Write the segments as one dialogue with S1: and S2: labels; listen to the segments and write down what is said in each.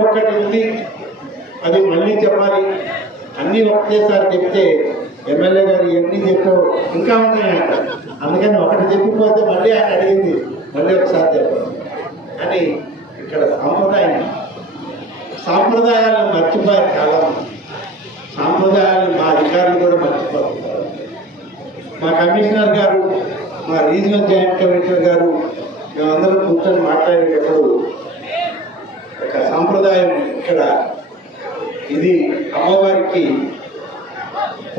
S1: ఇంకొకటి ఉంది అది మళ్ళీ చెప్పాలి. అన్నీ ఒకటేసారి చెప్తే ఎమ్మెల్యే గారు ఇవన్నీ చెప్పావు ఇంకా ఉన్నాయంట. అందుకని ఒకటి చెప్పిపోతే మళ్ళీ ఆయన అడిగింది మళ్ళీ ఒకసారి చెప్పాలి అని ఇక్కడ సాంప్రదాయం సాంప్రదాయాలను మర్చిపోయారు చాలా సాంప్రదాయాలను మా అధికారులు కూడా మర్చిపోతున్నారు మా కమిషనర్ గారు మా రీజనల్ జాయింట్ కమిషనర్ గారు మేమందరం కూర్చొని మాట్లాడేటప్పుడు ఒక సాంప్రదాయం ఇక్కడ. ఇది అమ్మవారికి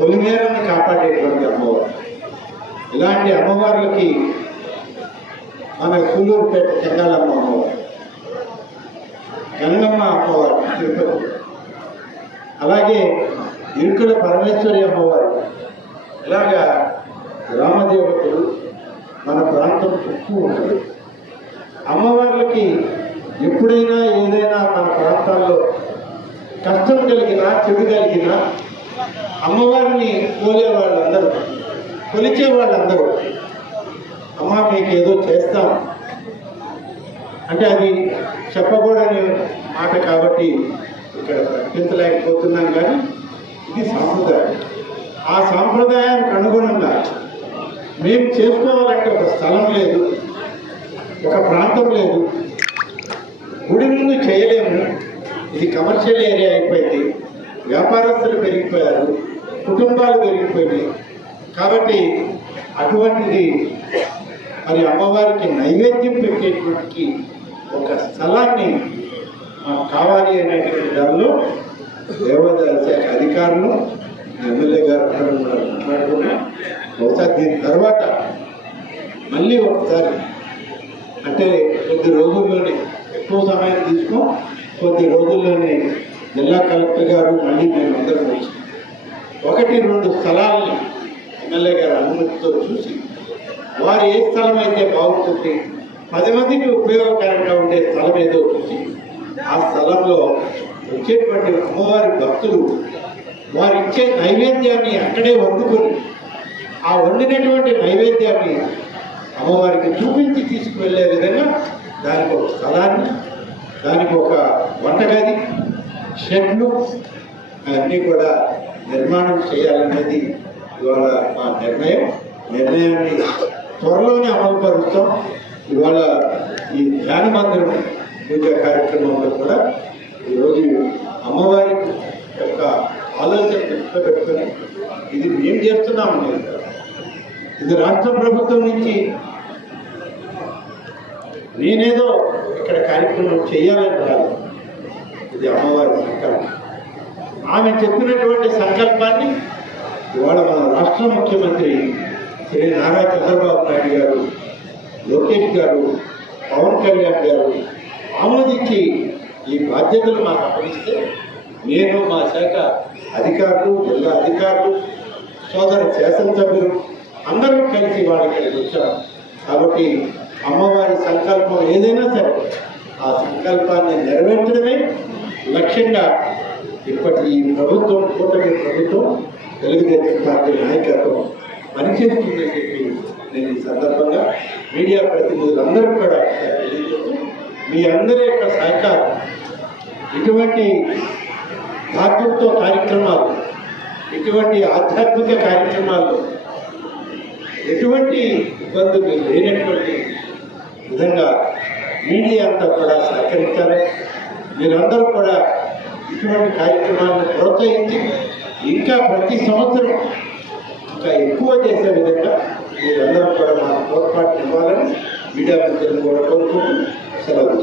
S1: పొలిమేరని కాపాడేటువంటి అమ్మవారు. ఇలాంటి అమ్మవార్లకి మన సూలూరుపేట చెంగాలమ్మ అమ్మవారు. గంగమ్మ అమ్మవారు తిరుపతి. అలాగే ఇరుకుల పరమేశ్వరి అమ్మవారు. ఇలాగా గ్రామదేవతలు మన ప్రాంతం చుట్టూ ఉంటుంది. అమ్మవార్లకి ఎప్పుడైనా ఏ ప్రాంతాల్లో కష్టం కలిగిన చెడు కలిగిన అమ్మవారిని కోలే వాళ్ళందరూ కొలిచే వాళ్ళందరూ అమ్మ మీకు ఏదో చేస్తాం. అంటే అది చెప్పకూడని మాట కాబట్టి ఇక్కడ ప్రకటించలేకపోతున్నాం కానీ ఇది సాంప్రదాయం. ఆ సాంప్రదాయానికి అనుగుణంగా మేము చేసుకోవాలంటే ఒక స్థలం లేదు ఒక ప్రాంతం లేదు ఇది కమర్షియల్ ఏరియా అయిపోయింది. వ్యాపారస్తులు పెరిగిపోయారు కుటుంబాలు పెరిగిపోయినాయి. కాబట్టి అటువంటిది మరి అమ్మవారికి నైవేద్యం పెట్టేటువంటి ఒక స్థలాన్ని మాకు కావాలి అనేటువంటి దానిలో దేవాదాయ శాఖ అధికారులు ఎమ్మెల్యే గారు కూడా మాట్లాడుకున్నాం బహుశా దీని తర్వాత మళ్ళీ ఒకసారి అంటే కొద్ది రోజుల్లోనే ఎక్కువ సమయం తీసుకో కొద్ది రోజుల్లోనే జిల్లా కలెక్టర్ గారు మళ్ళీ మేము అందరం వచ్చి ఒకటి రెండు స్థలాల్ని ఎమ్మెల్యే గారి అనుమతితో చూసి వారు ఏ స్థలం అయితే బాగుంటుంది పది మందికి ఉపయోగకరంగా ఉండే స్థలం ఏదో చూసి ఆ స్థలంలో వచ్చేటువంటి అమ్మవారి భక్తులు వారు ఇచ్చే నైవేద్యాన్ని అక్కడే వండుకొని ఆ వండినటువంటి నైవేద్యాన్ని అమ్మవారికి చూపించి తీసుకువెళ్ళే విధంగా దానికి ఒక స్థలాన్ని దానికి ఒక వంటగది షెడ్లు అన్నీ కూడా నిర్మాణం చేయాలన్నది ఇవాళ మా నిర్ణయం. నిర్ణయాన్ని త్వరలోనే అమలు పరుస్తాం. ఇవాళ ఈ ధ్యాన మందిరం పూజ కార్యక్రమంలో కూడా ఈరోజు అమ్మవారి యొక్క ఆలోచన దృష్టిలో పెట్టుకొని ఇది మేము చేస్తున్నామని అనేది. ఇది రాష్ట్ర ప్రభుత్వం నుంచి నేనేదో ఇక్కడ కార్యక్రమం చేయాలని కాదు. ఇది అమ్మవారి సంకల్పం. ఆమె చెప్పినటువంటి సంకల్పాన్ని ఇవాళ మన రాష్ట్ర ముఖ్యమంత్రి శ్రీ నారా చంద్రబాబు నాయుడు గారు లోకేష్ గారు పవన్ కళ్యాణ్ గారు ఆమోదించి ఈ బాధ్యతలు మాకు అప్పగిస్తే నేను మా శాఖ అధికారులు జిల్లా అధికారులు సోదర శాసనసభ్యులు అందరూ కలిసి వాళ్ళకి వచ్చారు కాబట్టి అమ్మవారి సంకల్పం ఏదైనా సరే ఆ సంకల్పాన్ని నెరవేర్చడమే లక్ష్యంగా ఇప్పటి ఈ ప్రభుత్వం కూటమి ప్రభుత్వం తెలుగుదేశం పార్టీ నాయకత్వం పనిచేస్తుందని చెప్పి నేను ఈ సందర్భంగా మీడియా ప్రతినిధులందరూ కూడా మీ అందరి యొక్క సహకారం ఇటువంటి దాతృత్వ కార్యక్రమాలు ఇటువంటి ఆధ్యాత్మిక కార్యక్రమాలు ఎటువంటి ఇబ్బందులు లేనటువంటి విధంగా మీడియా అంతా కూడా సహకరించాలి. మీరందరూ కూడా ఇటువంటి కార్యక్రమాలను ప్రోత్సహించి ఇంకా ప్రతి సంవత్సరం ఇంకా ఎక్కువ చేసే విధంగా మీరందరూ కూడా మాకు తోడ్పాటు ఇవ్వాలని మీడియా మిత్రులను కూడా కోరుకుంటూ సెలవు